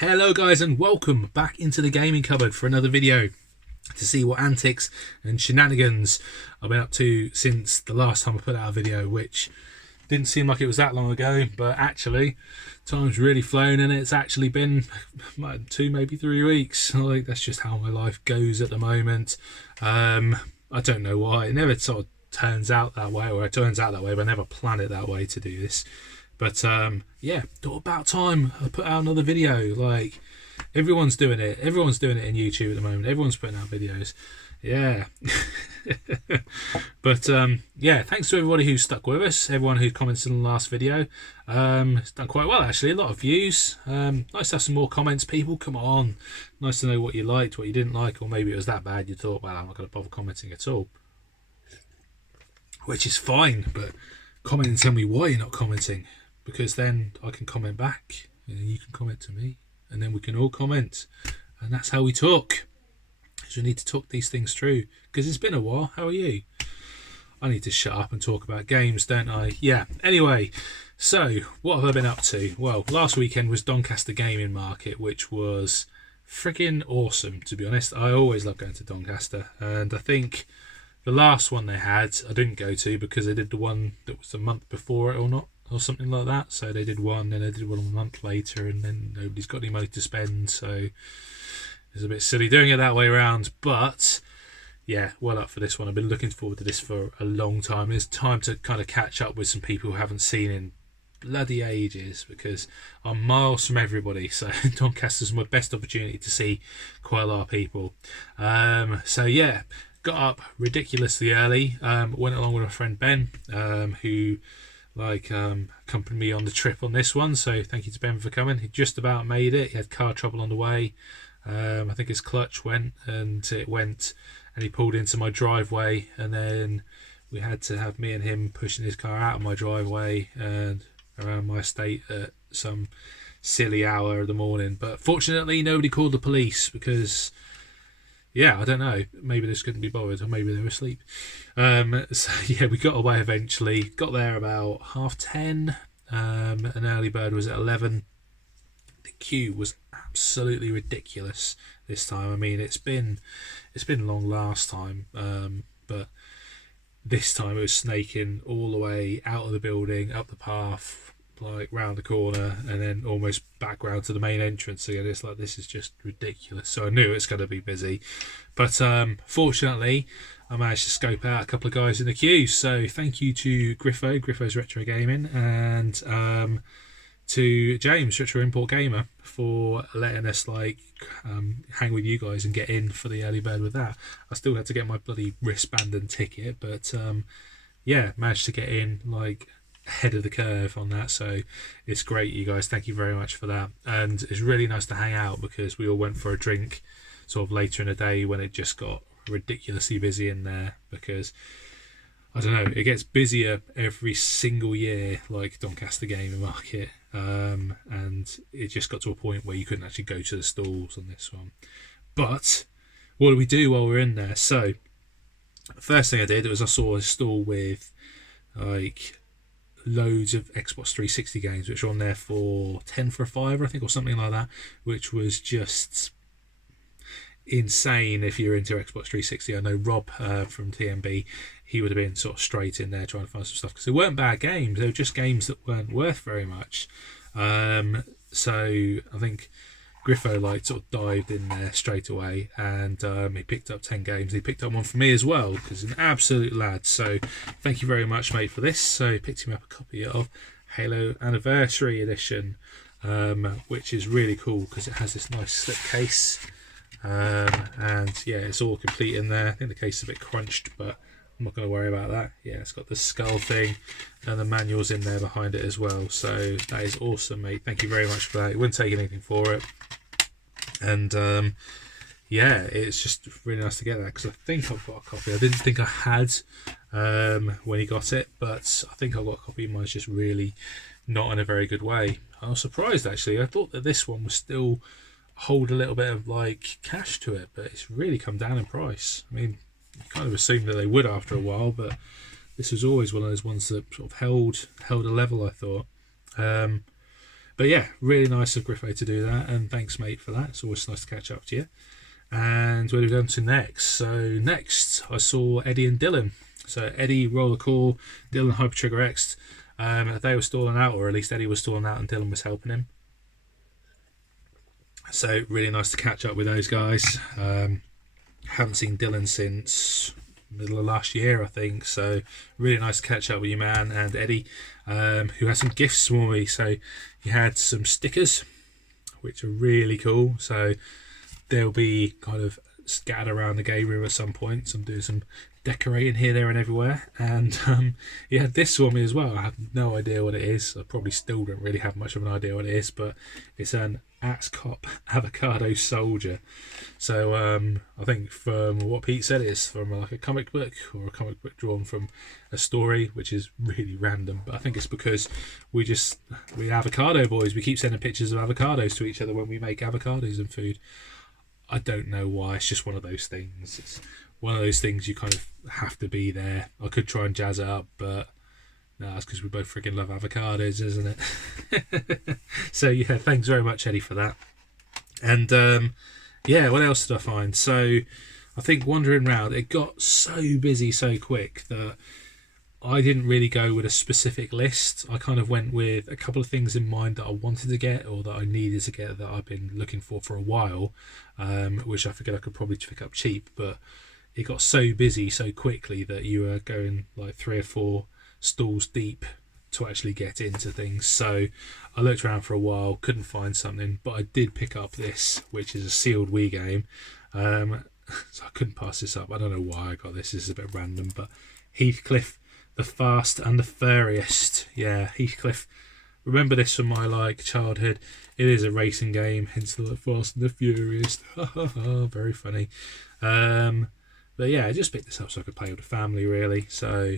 Hello guys, and welcome back into the gaming cupboard for another video to see what antics and shenanigans I've been up to since the last time I put out a video, which didn't seem like it was that long ago, but actually time's really flown and it's actually been 2, maybe 3 weeks. Like, that's just how my life goes at the moment. I don't know why. It never sort of turns out that way, or it turns out that way, but I never plan it that way to do this. But yeah, thought about time I put out another video. Like, everyone's doing it in YouTube at the moment. Everyone's putting out videos. Yeah. But yeah, thanks to everybody who stuck with us, everyone who commented on the last video. It's done quite well actually, a lot of views. Nice to have some more comments, people. Come on, nice to know what you liked, what you didn't like, or maybe it was that bad you thought, well, I'm not going to bother commenting at all, which is fine. But comment and tell me why you're not commenting, because then I can comment back and you can comment to me, and then we can all comment, and that's how we talk. So we need to talk these things through, because it's been a while. How are you? I need to shut up and talk about games, don't I? Yeah, anyway, so what have I been up to? Well, last weekend was Doncaster Gaming Market, which was freaking awesome, to be honest. I always love going to Doncaster, and I think the last one they had I didn't go to because they did the one that was a month before it, or not, or something like that. So they did one and they did one a month later, and then nobody's got any money to spend, so it's a bit silly doing it that way around. But yeah, well up for this one. I've been looking forward to this for a long time. It's time to kind of catch up with some people who haven't seen in bloody ages, because I'm miles from everybody, so Doncaster's my best opportunity to see quite a lot of people. So yeah, got up ridiculously early, went along with my friend Ben, who accompanied me on the trip on this one, so thank you to Ben for coming. He just about made it. He had car trouble on the way. I think his clutch went, and he pulled into my driveway, and then we had to have me and him pushing his car out of my driveway and around my estate at some silly hour of the morning. But fortunately nobody called the police, because yeah, I don't know, maybe they just couldn't be bothered, or maybe they were asleep. So yeah, we got away eventually. Got there about 10:30. An early bird was at 11. The queue was absolutely ridiculous this time. I mean, it's been long last time, but this time it was snaking all the way out of the building, up the path, like round the corner, and then almost back round to the main entrance again. It's like, this is just ridiculous. So I knew it's going to be busy, but fortunately I managed to scope out a couple of guys in the queue. So thank you to Griffo's Retro Gaming, and to James, Retro Import Gamer, for letting us hang with you guys and get in for the early bird with that. I still had to get my bloody wristband and ticket, but yeah, managed to get in ahead of the curve on that. So it's great, you guys. Thank you very much for that. And it's really nice to hang out, because we all went for a drink sort of later in the day when it just got ridiculously busy in there, because I don't know, it gets busier every single year, like Doncaster Gaming Market, and it just got to a point where you couldn't actually go to the stalls on this one. But what did we do while we were in there? So the first thing I did was I saw a stall with loads of Xbox 360 games, which are on there for 10 for a fiver, I think, or something like that, which was just insane if you're into Xbox 360. I know Rob from TMB, he would have been sort of straight in there trying to find some stuff, because they weren't bad games, they were just games that weren't worth very much. So I think Griffo sort of dived in there straight away, and he picked up 10 games. He picked up one for me as well, because he's an absolute lad. So thank you very much, mate, for this. So he picked him up a copy of Hellooo Anniversary Edition, which is really cool because it has this nice slip case. And yeah, it's all complete in there. I think the case is a bit crunched, but I'm not going to worry about that. Yeah, it's got the skull thing, and the manual's in there behind it as well. So that is awesome, mate. Thank you very much for that. You wouldn't take anything for it. And yeah, it's just really nice to get that, because I think I've got a copy. I didn't think I had when he got it, but I think I've got a copy. Mine's just really not in a very good way. I was surprised, actually. I thought that this one was still hold a little bit of cash to it, but it's really come down in price. I mean, you kind of assumed that they would after a while, but this was always one of those ones that sort of held a level, I thought. But yeah, really nice of Griffo to do that, and thanks, mate, for that. It's always nice to catch up to you. And where do we go to next? So next, I saw Eddie and Dylan. So Eddie Roller Core, Dylan Hyper Trigger X. They were stalling out, or at least Eddie was stalling out, and Dylan was helping him. So really nice to catch up with those guys. Haven't seen Dylan since middle of last year, I think. So really nice to catch up with you, man. And Eddie, who had some gifts for me. So he had some stickers, which are really cool. So they'll be kind of scattered around the game room at some point. So I'm doing some decorating here, there, and everywhere. And he had this for me as well. I have no idea what it is. I probably still don't really have much of an idea what it is, but it's an Axe Cop Avocado Soldier. So I think from what Pete said, it's from like a comic book, or a comic book drawn from a story, which is really random. But I think it's because we're avocado boys. We keep sending pictures of avocados to each other when we make avocados and food. I don't know why. It's just one of those things. It's one of those things you kind of have to be there. I could try and jazz it up, but no, that's because we both freaking love avocados, isn't it? So yeah, thanks very much, Eddie, for that. And yeah, what else did I find? So I think wandering around, it got so busy so quick that I didn't really go with a specific list. I kind of went with a couple of things in mind that I wanted to get, or that I needed to get, that I've been looking for a while, which I figured I could probably pick up cheap. But it got so busy so quickly that you were going like 3 or 4 stalls deep to actually get into things. So I looked around for a while, couldn't find something, but I did pick up this, which is a sealed Wii game. So I couldn't pass this up. I don't know why I got this. This is a bit random, but Heathcliff, the Fast and the Furious. Yeah, Heathcliff. Remember this from my childhood. It is a racing game, hence the Fast and the Furious. Very funny. But yeah, I just picked this up so I could play with the family, really. So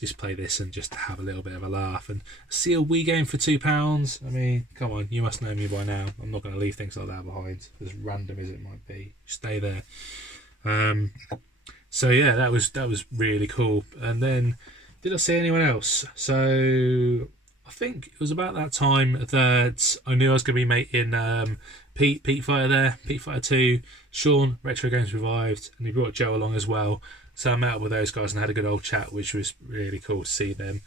just play this and just have a little bit of a laugh. And a sealed Wii game for £2. I mean, come on, you must know me by now. I'm not going to leave things like that behind, as random as it might be. Stay there. So yeah, that was really cool. And then, did I see anyone else? So I think it was about that time that I knew I was going to be making Pete Fighter there, Pete Fighter 2, Sean, Retro Games Revived, and he brought Joe along as well. So I met up with those guys and had a good old chat, which was really cool to see them.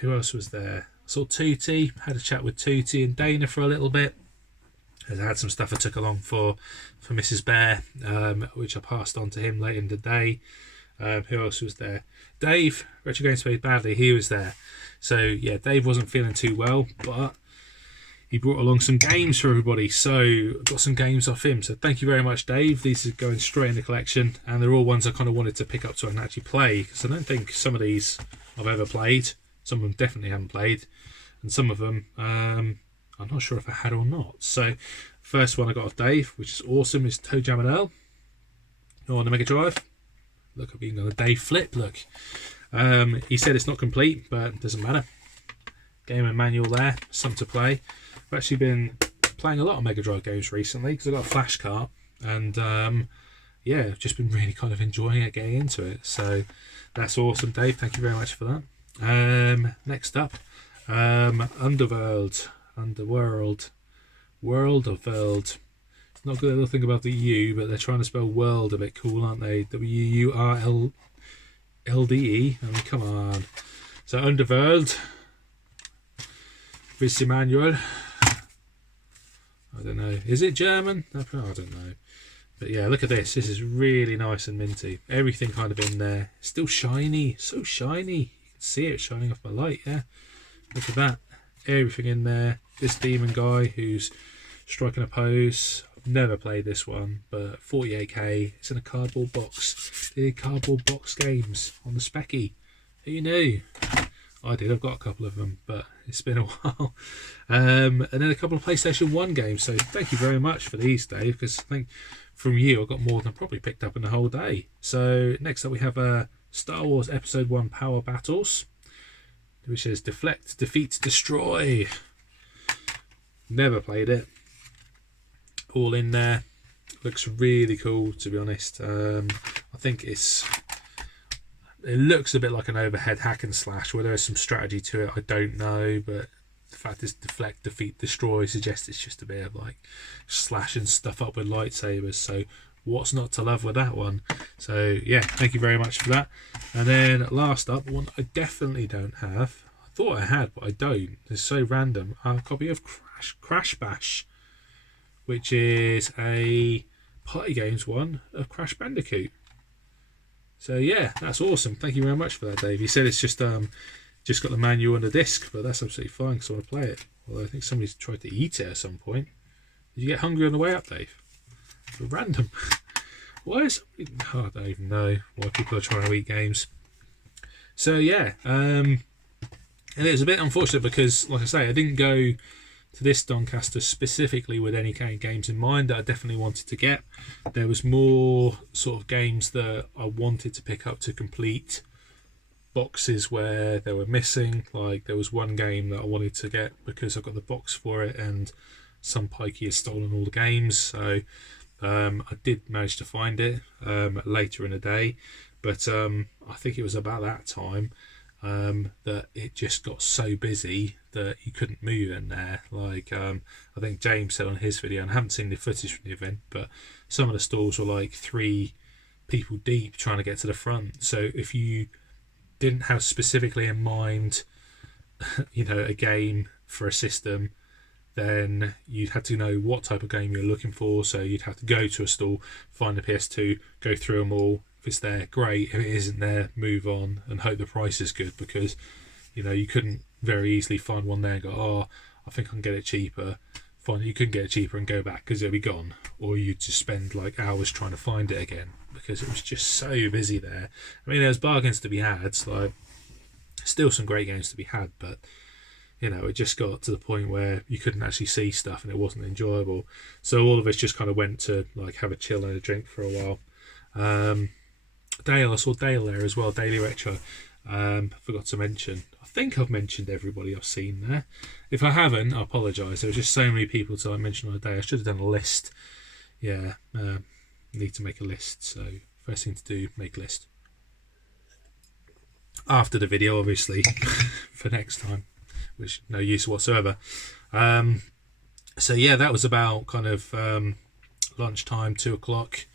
Who else was there? I saw Tootie, had a chat with Tootie and Dana for a little bit. I had some stuff I took along for Mrs. Bear, which I passed on to him later in the day. Who else was there? Dave, Retro Games Played Badly, he was there. So yeah, Dave wasn't feeling too well, but he brought along some games for everybody, so I got some games off him. So thank you very much, Dave. These are going straight in the collection, and they're all ones I kind of wanted to pick up so I can actually play, because I don't think some of these I've ever played. Some of them definitely haven't played, and some of them I'm not sure if I had or not. So first one I got off Dave, which is awesome, is Toe Jam and Earl on the Mega Drive. Look, I've even got a Dave flip, look. He said it's not complete, but it doesn't matter. Game and manual there, some to play. I've actually been playing a lot of Mega Drive games recently because I've got a flash cart, and yeah, I've just been really kind of enjoying it, getting into it. So that's awesome, Dave. Thank you very much for that. Next up, Underworld, World of World. It's not good, a little thing about the U, but they're trying to spell world a bit cool, aren't they? WURLDE. I mean, come on. So Underworld. Busy manual. I don't know. Is it German? I don't know. But yeah, look at this. This is really nice and minty. Everything kind of in there. Still shiny. So shiny. You can see it shining off my light, yeah? Look at that. Everything in there. This demon guy who's striking a pose. I've never played this one, but 48k. It's in a cardboard box. They did cardboard box games on the Specky. Who knew? I did. I've got a couple of them, but it's been a while. And then a couple of PlayStation 1 games. So thank you very much for these, Dave, because I think from you I got more than I probably picked up in the whole day. So next up we have Star Wars Episode 1 Power Battles, which is Deflect, Defeat, Destroy. Never played it. All in there. Looks really cool, to be honest. I think it looks a bit like an overhead hack and slash. Whether there's some strategy to it, I don't know, but the fact is deflect, defeat, destroy suggests it's just a bit of like slashing stuff up with lightsabers. So what's not to love with that one? So yeah, thank you very much for that. And then last up, one I definitely don't have. I thought I had, but I don't. It's so random. A copy of Crash Bash, which is a party games one of Crash Bandicoot. So yeah, that's awesome. Thank you very much for that, Dave. He said it's just got the manual and the disc, but that's absolutely fine because I want to play it. Although I think somebody's tried to eat it at some point. Did you get hungry on the way up, Dave? Random. Why is somebody... Oh, I don't even know why people are trying to eat games. So yeah, and it was a bit unfortunate because, like I say, I didn't go to this Doncaster specifically with any kind of games in mind that I definitely wanted to get. There was more sort of games that I wanted to pick up to complete boxes where they were missing. Like there was one game that I wanted to get because I got the box for it and some pikey has stolen all the games. So I did manage to find it later in the day, but I think it was about that time that it just got so busy that you couldn't move in there. Like I think James said on his video, and I haven't seen the footage from the event, but some of the stalls were like 3 people deep trying to get to the front. So if you didn't have specifically in mind you know, a game for a system, then you'd have to know what type of game you're looking for. So you'd have to go to a stall, find the PS2, go through them all. If it's there, great. If it isn't there, move on and hope the price is good, because you know you couldn't very easily find one there and go, oh, I think I can get it cheaper. You couldn't get it cheaper and go back because it'll be gone, or you'd just spend like hours trying to find it again because it was just so busy there. I mean, there's bargains to be had, like still some great games to be had, but you know, it just got to the point where you couldn't actually see stuff and it wasn't enjoyable. So all of us just kind of went to like have a chill and a drink for a while. Dale, I saw Dale there as well, Daily Retro. Forgot to mention, I think I've mentioned everybody I've seen there. If I haven't, I apologise. There was just so many people to mention on the day. I should have done a list. Yeah, need to make a list. So first thing to do, make a list. After the video, obviously, for next time, which no use whatsoever. So yeah, that was about kind of lunchtime, 2 o'clock.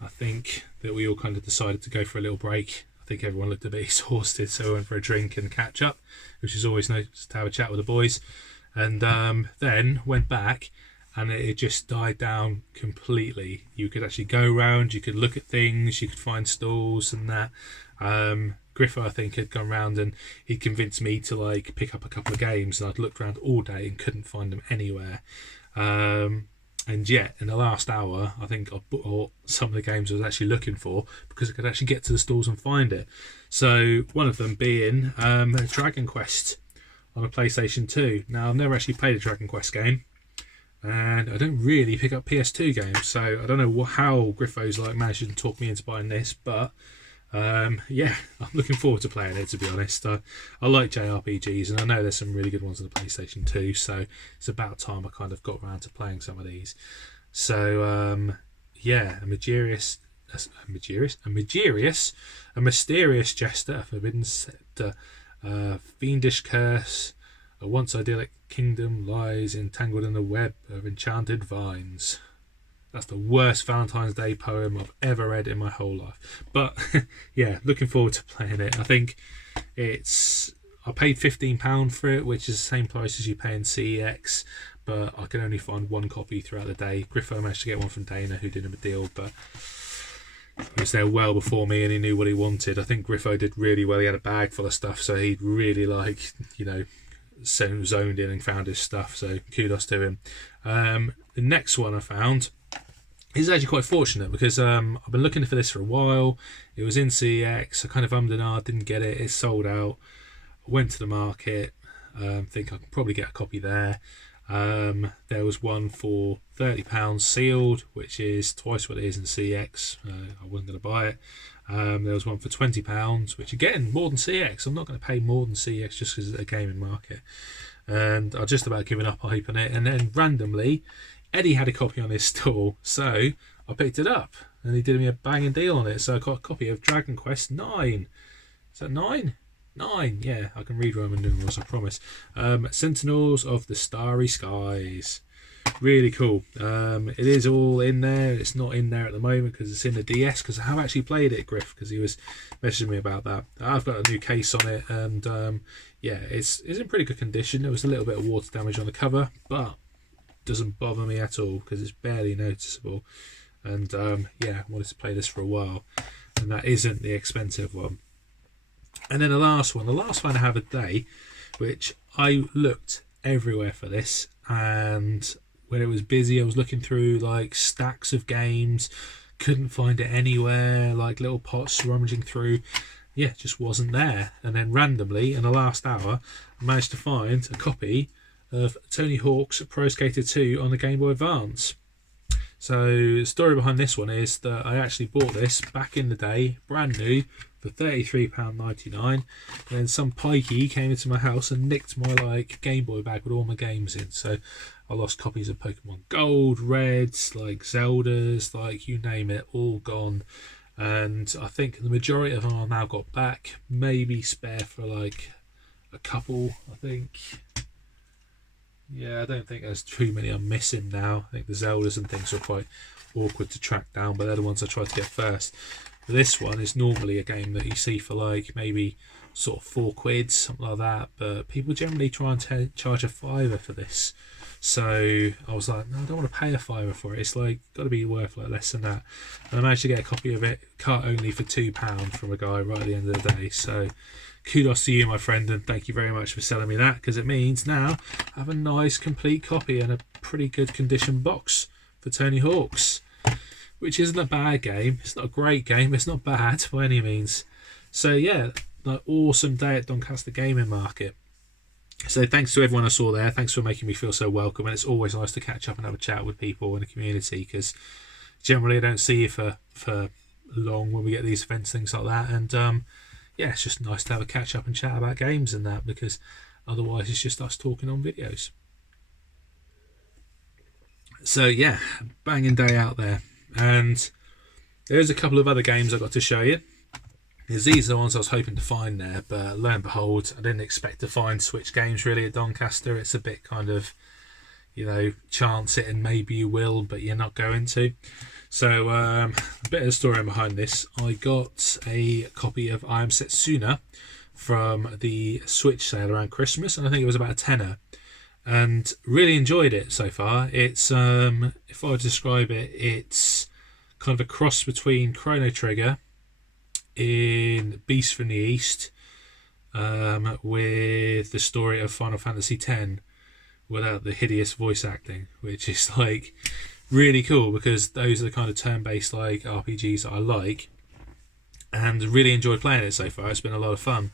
I think that we all kind of decided to go for a little break. I think everyone looked a bit exhausted, so we went for a drink and catch up, which is always nice to have a chat with the boys. And then went back, and it just died down completely. You could actually go around, you could look at things, you could find stalls and that. Griffo, I think, had gone round and he'd convinced me to like pick up a couple of games, and I'd looked around all day and couldn't find them anywhere. And yet, in the last hour, I think I bought some of the games I was actually looking for because I could actually get to the stalls and find it. So one of them being Dragon Quest on a PlayStation 2. Now, I've never actually played a Dragon Quest game, and I don't really pick up PS2 games, so I don't know how Griffo's like managed to talk me into buying this, but yeah, I'm looking forward to playing it, to be honest. I like JRPGs, and I know there's some really good ones on the PlayStation 2, so it's about time I kind of got around to playing some of these. So yeah, a mysterious jester, a forbidden scepter, fiendish curse, a once idyllic kingdom lies entangled in a web of enchanted vines. That's the worst Valentine's Day poem I've ever read in my whole life. But yeah, looking forward to playing it. I think I paid £15 for it, which is the same price as you pay in CEX, but I can only find one copy throughout the day. Griffo managed to get one from Dana, who did him a deal, but he was there well before me and he knew what he wanted. I think Griffo did really well. He had a bag full of stuff, so he'd really zoned in and found his stuff, so kudos to him. The next one I found is actually quite fortunate because I've been looking for this for a while. It was in CEX. I kind of ummed and ahed, didn't get it. It's sold out. I went to the market. Think I can probably get a copy there. There was one for £30 sealed, which is twice what it is in CEX. I wasn't going to buy it. There was one for £20, which again, more than CEX. I'm not going to pay more than CEX just because it's a gaming market. And I just about given up hope on it. And then randomly, Eddie had a copy on his stall, so I picked it up, and he did me a banging deal on it. So I got a copy of Dragon Quest 9. Is that 9? 9. Yeah, I can read Roman numerals, I promise. Sentinels of the Starry Skies. Really cool. It is all in there. It's not in there at the moment because it's in the DS, because I have actually played it, Griff, because he was messaging me about that. I've got a new case on it, and yeah, it's in pretty good condition. There was a little bit of water damage on the cover, but doesn't bother me at all because it's barely noticeable. And yeah, I wanted to play this for a while, and that isn't the expensive one. And then the last one I have a day, which I looked everywhere for this, and when it was busy I was looking through like stacks of games, couldn't find it anywhere, like little pots rummaging through, yeah, it just wasn't there. And then randomly in the last hour I managed to find a copy of Tony Hawk's Pro Skater 2 on the Game Boy Advance. So the story behind this one is that I actually bought this back in the day, brand new, for £33.99, and then some pikey came into my house and nicked my like Game Boy bag with all my games in. So I lost copies of Pokemon Gold, Reds, like Zeldas, like you name it, all gone. And I think the majority of them I've now got back, maybe spare for like a couple, I think. Yeah, I don't think there's too many I'm missing now. I think the Zeldas and things are quite awkward to track down, but they're the ones I tried to get first. But this one is normally a game that you see for like maybe sort of £4, something like that, but people generally try and charge a £5 for this. So I was like, no, I don't want to pay a £5 for it. It's like got to be worth like less than that. And I managed to get a copy of it, cut only for £2 from a guy right at the end of the day. So kudos to you, my friend, and thank you very much for selling me that, because it means now I have a nice complete copy and a pretty good condition box for Tony Hawk's, which isn't a bad game. It's not a great game, it's not bad by any means. So yeah, an awesome day at Doncaster Gaming Market. So thanks to everyone I saw there. Thanks for making me feel so welcome, and it's always nice to catch up and have a chat with people in the community, because generally I don't see you for long when we get these events, things like that. And yeah, it's just nice to have a catch up and chat about games and that, because otherwise it's just us talking on videos. So yeah, banging day out there. And there's a couple of other games I got to show you. These are the ones I was hoping to find there, but lo and behold, I didn't expect to find Switch games really at Doncaster. It's a bit kind of, you know, chance it and maybe you will, but you're not going to. So a bit of the story behind this. I got a copy of I Am Setsuna from the Switch sale around Christmas, and I think it was about a tenner, and really enjoyed it so far. It's if I were to describe it, it's kind of a cross between Chrono Trigger in Beast from the East with the story of Final Fantasy X without the hideous voice acting, which is like really cool, because those are the kind of turn-based like RPGs that I like, and really enjoyed playing it so far. It's been a lot of fun.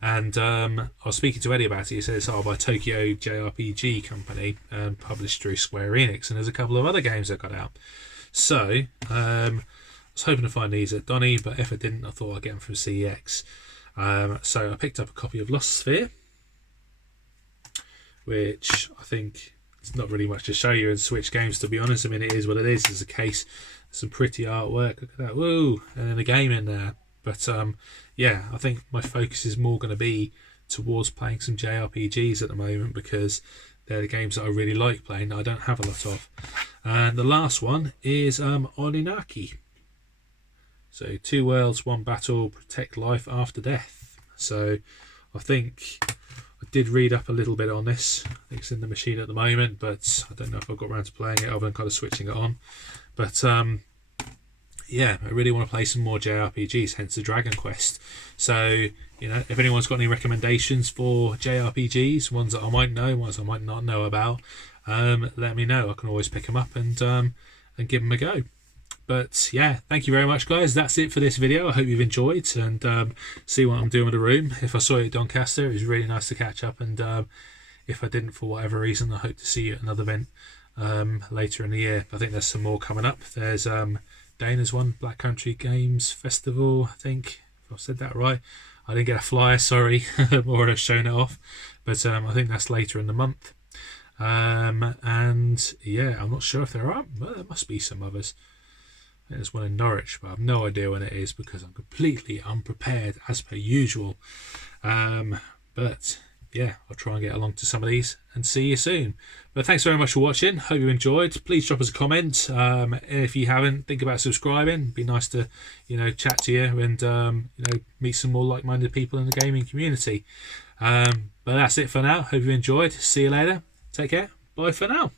And I was speaking to Eddie about it. He said it's by Tokyo JRPG company and published through Square Enix, and there's a couple of other games that got out. So I was hoping to find these at Donny, but if I didn't, I thought I'd get them from CEX. So I picked up a copy of Lost Sphere, which I think it's not really much to show you in Switch games, to be honest. I mean, it is what it is. It's a case, some pretty artwork. Look at that, woo, and then a game in there. But yeah, I think my focus is more going to be towards playing some JRPGs at the moment, because they're the games that I really like playing that I don't have a lot of. And the last one is Oninaki. So 2 worlds, 1 battle, protect life after death. So I think I did read up a little bit on this. I think it's in the machine at the moment, but I don't know if I've got around to playing it other than kind of switching it on. But yeah, I really want to play some more JRPGs, hence the Dragon Quest. So, you know, if anyone's got any recommendations for JRPGs, ones that I might know, ones I might not know about, let me know. I can always pick them up and give them a go. But yeah, thank you very much, guys. That's it for this video. I hope you've enjoyed, and see what I'm doing with the room. If I saw you at Doncaster, it was really nice to catch up, and if I didn't for whatever reason, I hope to see you at another event later in the year. I think there's some more coming up. There's Dana's one, Black Country Games Festival, I think, if I've said that right. I didn't get a flyer, sorry, or I've shown it off, but I think that's later in the month. And yeah, I'm not sure if there are, but there must be some others. There's one in Norwich, but I have no idea when it is because I'm completely unprepared as per usual. But yeah, I'll try and get along to some of these and see you soon. But thanks very much for watching. Hope you enjoyed. Please drop us a comment. If you haven't, think about subscribing. It'd be nice to, chat to you and meet some more like-minded people in the gaming community. But that's it for now. Hope you enjoyed. See you later. Take care. Bye for now.